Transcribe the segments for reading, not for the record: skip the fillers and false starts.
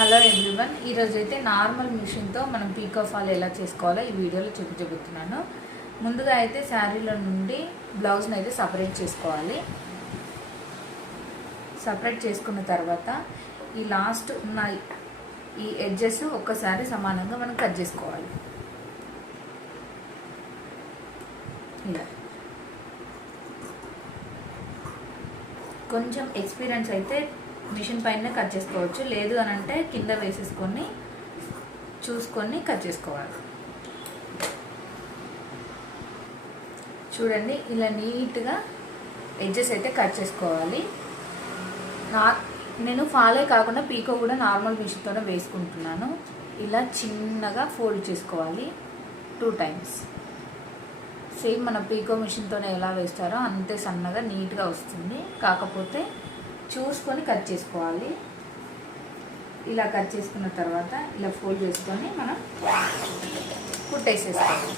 Hello everyone, ఈరోజు అయితే normal మిషన్తో మనం పీకో ఫాల్ ఎలా చేసుకోవాలో ఈ వీడియోలో చూపించబోతున్నాను. ముందుగా అయితే శారీలో నుండి బ్లౌజ్ని అయితే సపరేట్ చేసుకోవాలి. సపరేట్ చేసుకున్న తర్వాత ఈ లాస్ట్ ఉన్న ఈ ఎడ్జెస్ ఒక్కసారి సమానంగా మనం కట్ చేసుకోవాలి. ఇలా కొంచెం ఎక్స్పీరియన్స్ అయితే మిషన్ పైన కట్ చేసుకోవచ్చు, లేదు అని అంటే కింద వేసేసుకొని చూసుకొని కట్ చేసుకోవాలి. చూడండి, ఇలా నీట్గా ఎడ్జెస్ అయితే కట్ చేసుకోవాలి. నేను ఫాలే కాకుండా పీకో కూడా నార్మల్ మిషన్తోనే వేసుకుంటున్నాను. ఇలా చిన్నగా ఫోల్డ్ చేసుకోవాలి 2 times. సేమ్ మన పీకో మిషన్తోనే ఎలా వేస్తారో అంతే సన్నగా నీట్గా వస్తుంది. కాకపోతే చూసుకొని కట్ చేసుకోవాలి. ఇలా కట్ చేసుకున్న తర్వాత ఇలా ఫోల్డ్ చేసుకొని మనం కుట్టేసేసుకోవాలి.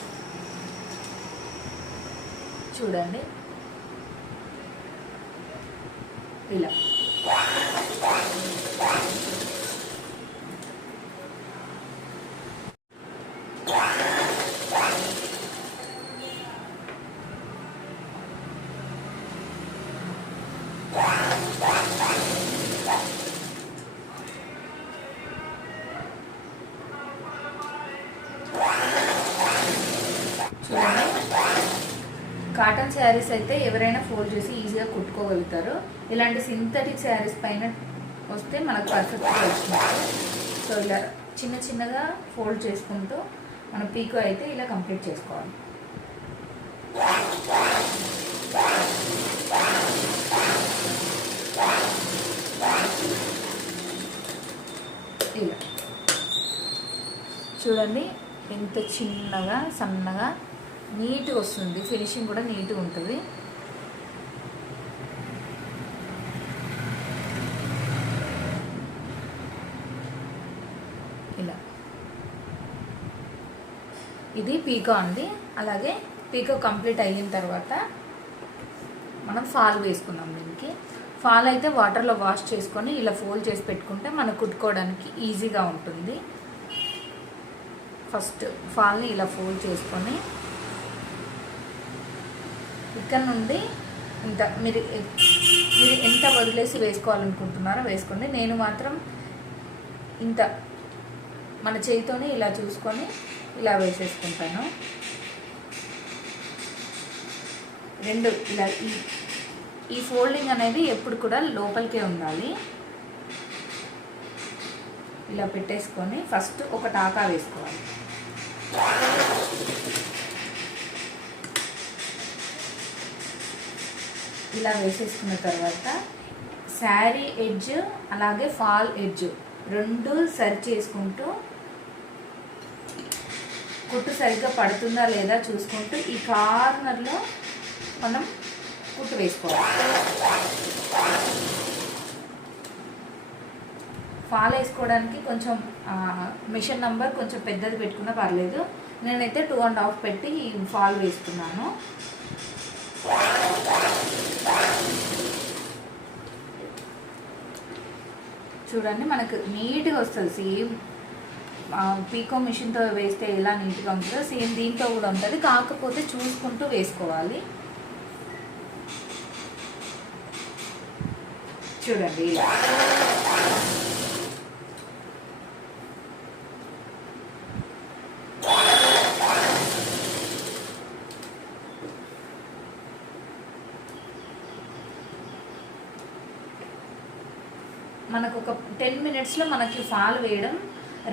చూడండి, ఇలా కాటన్ శారీస్ అయితే ఎవరైనా ఫోల్డ్ చేసి ఈజీగా కుట్టుకోగలుగుతారు. ఇలాంటి సింథటిక్ శారీస్ పైన వస్తే మనకు పర్ఫెక్ట్గా వస్తుంది. సో ఇలా చిన్న చిన్నగా ఫోల్డ్ చేసుకుంటూ మన పీకో అయితే ఇలా కంప్లీట్ చేసుకోవాలి. ఇలా చూడండి, ఎంత చిన్నగా సన్నగా నీట్గా వస్తుంది. ఫినిషింగ్ కూడా నీట్గా ఉంటుంది. ఇలా ఇది పీకో అండి. అలాగే పీకో కంప్లీట్ అయిన తర్వాత మనం ఫాల్ వేసుకున్నాం. దీనికి ఫాల్ అయితే వాటర్లో వాష్ చేసుకొని ఇలా ఫోల్డ్ చేసి పెట్టుకుంటే మనం కుట్టుకోవడానికి ఈజీగా ఉంటుంది. ఫస్ట్ ఫాల్ని ఇలా ఫోల్డ్ చేసుకొని ఇక్కడ నుండి ఇంత మీరు ఎంత వదిలేసి వేసుకోవాలనుకుంటున్నారో వేసుకోండి. నేను మాత్రం ఇంత మన చేయితోనే ఇలా చూసుకొని ఇలా వేసేసుకుంటాను. రెండు ఇలా ఈ ఫోల్డింగ్ అనేది ఎప్పుడు కూడా లోపలికే ఉండాలి. ఇలా పెట్టేసుకొని ఫస్ట్ ఒక టాకా వేసుకోవాలి. ఇలా వేసేసుకున్న తర్వాత శారీ ఎడ్జ్ అలాగే ఫాల్ ఎడ్జ్ రెండు సరి చేసుకుంటూ కుట్టు సరిగ్గా పడుతుందా లేదా చూసుకుంటూ ఈ కార్నర్లో మనం కుట్టు వేసుకోవాలి. ఫాల్ వేసుకోవడానికి కొంచెం మిషన్ నంబర్ కొంచెం పెద్దది పెట్టుకున్నా పర్లేదు. నేనైతే 2.5 పెట్టి ఫాల్ వేసుకున్నాను. చూడండి, మనకు నీట్గా వస్తుంది. సేమ్ పీకో మిషన్తో వేస్తే ఎలా నీట్గా ఉంటుందో సేమ్ దీంతో కూడా ఉంటుంది. కాకపోతే చూసుకుంటూ వేసుకోవాలి. చూడండి, మనకు ఒక 10 minutesలో మనకి ఫాల్ వేయడం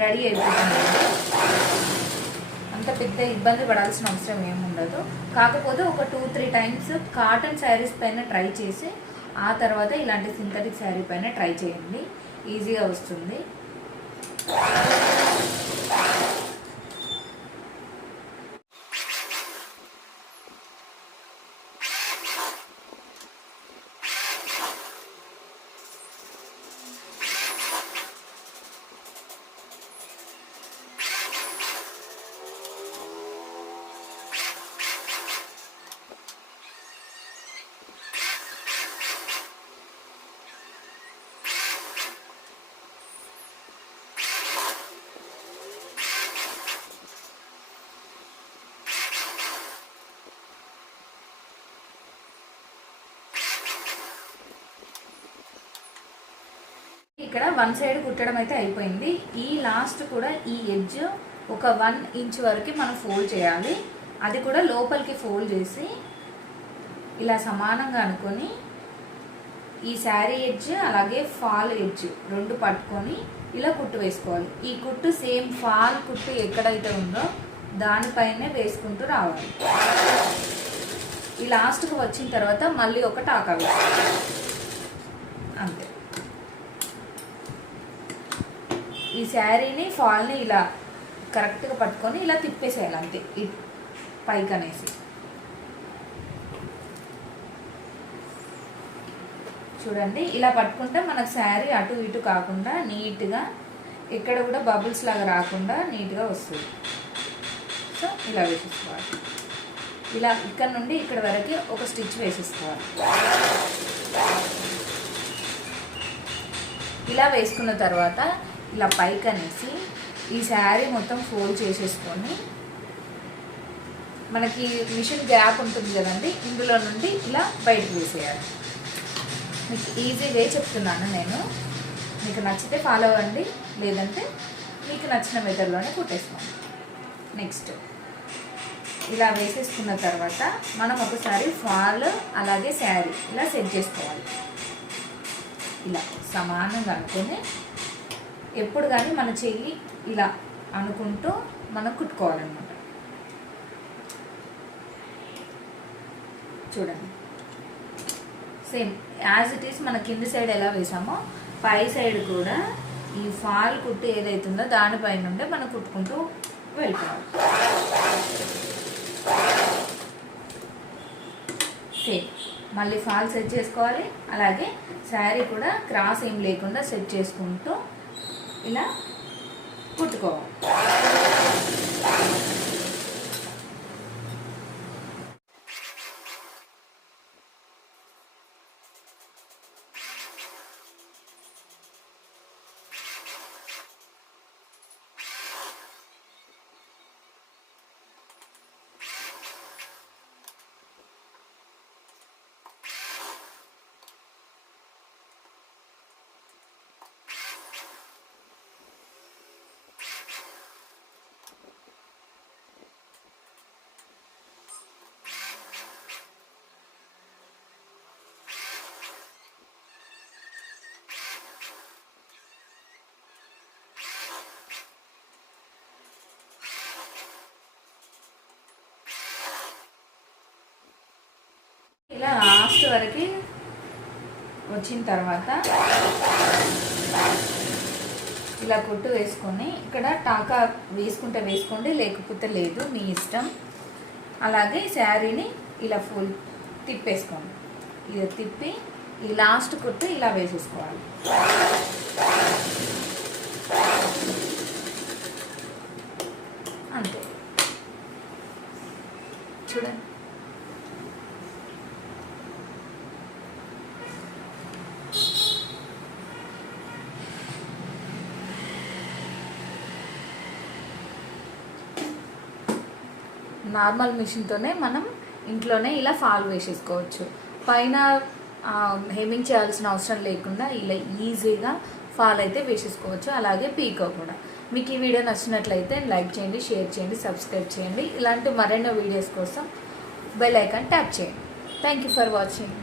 రెడీ అయిపోతుంది. అంత పెద్ద ఇబ్బంది పడాల్సిన అవసరం ఏముండదు. కాకపోతే ఒక 2-3 times కాటన్ శారీస్ పైన ట్రై చేసి ఆ తర్వాత ఇలాంటి సింథటిక్ శారీ పైన ట్రై చేయండి, ఈజీగా వస్తుంది. ఇక్కడ 1 సైడ్ కుట్టడం అయితే అయిపోయింది. ఈ లాస్ట్ కూడా ఈ ఎడ్జ్ ఒక 1 ఇంచ్ వరకు మనం ఫోల్డ్ చేయాలి. అది కూడా లోపలికి ఫోల్డ్ చేసి ఇలా సమానంగా అనుకొని ఈ శారీ ఎడ్జ్ అలాగే ఫాల్ ఎడ్జ్ రెండు పట్టుకొని ఇలా కుట్టు వేసుకోవాలి. ఈ కుట్టు సేమ్ ఫాల్ కుట్టు ఎక్కడైతే ఉందో దానిపైనే వేసుకుంటూ రావాలి. ఈ లాస్ట్కి వచ్చిన తర్వాత మళ్ళీ ఒక టాకా వేసుకోవాలి. అంతే. ఈ శారీని ఫాల్ని ఇలా కరెక్ట్గా పట్టుకొని ఇలా తిప్పేసేయాలి అంతే, ఈ పైకి అనేసి. చూడండి, ఇలా పట్టుకుంటే మనకు శారీ అటు ఇటు కాకుండా నీట్గా, ఎక్కడ కూడా బబుల్స్ లాగా రాకుండా నీట్గా వస్తుంది. సో ఇలా వేసేసుకోవాలి. ఇలా ఇక్కడ నుండి ఇక్కడ వరకు ఒక స్టిచ్ వేసేసుకోవాలి. ఇలా వేసుకున్న తర్వాత ఇలా పైకి అనేసి ఈ శారీ మొత్తం ఫోల్డ్ చేసేసుకొని మనకి మిషన్ గ్యాప్ ఉంటుంది కదండి, ఇందులో నుండి ఇలా బయటకు వేసేయాలి. మీకు ఈజీ వే చెప్తున్నాను నేను. మీకు నచ్చితే ఫాలో అవ్వండి, లేదంటే మీకు నచ్చిన మెథడ్లోనే కుట్టేసుకోండి. నెక్స్ట్ ఇలా వేసేసుకున్న తర్వాత మనం ఒకసారి ఫాల్ అలాగే శారీ ఇలా సెట్ చేసుకోవాలి. ఇలా సమానంగా అనుకొని ఎప్పుడు కానీ మన చెయ్యి ఇలా అనుకుంటూ మనం కుట్టుకోవాలన్నమాట. చూడండి, సేమ్ యాజ్ ఇట్ ఈస్ మన కింది సైడ్ ఎలా వేసామో పై సైడ్ కూడా ఈ ఫాల్ కుట్టు ఏదైతుందో దానిపై నుండే మనం కుట్టుకుంటూ వెళ్ళిపోవాలి. సేమ్ మళ్ళీ ఫాల్ సెట్ చేసుకోవాలి. అలాగే శారీ కూడా క్రాస్ ఏం లేకుండా సెట్ చేసుకుంటూ ఇలా కుట్టుకోవాలి. ఇలా లాస్ట్ వరకు వచ్చిన తర్వాత ఇలా కుట్టు వేసుకొని ఇక్కడ టాకా వేసుకుంటే వేసుకోండి, లేకపోతే లేదు, మీ ఇష్టం. అలాగే శారీని ఇలా ఫుల్ తిప్పేసుకోండి. ఇలా తిప్పి ఈ లాస్ట్ కుట్టు ఇలా వేసేసుకోవాలి. అంతే. చూడండి, నార్మల్ మిషన్తోనే మనం ఇంట్లోనే ఇలా ఫాల్ వేసేసుకోవచ్చు. పైన హెమ్మింగ్ చేయాల్సిన అవసరం లేకుండా ఇలా ఈజీగా ఫాల్ అయితే వేసేసుకోవచ్చు. అలాగే పీకో కూడా. మీకు ఈ వీడియో నచ్చినట్లయితే లైక్ చేయండి, షేర్ చేయండి, సబ్స్క్రైబ్ చేయండి. ఇలాంటి మరెన్నో వీడియోస్ కోసం బెల్ ఐకాన్ ట్యాప్ చేయండి. Thank you for watching.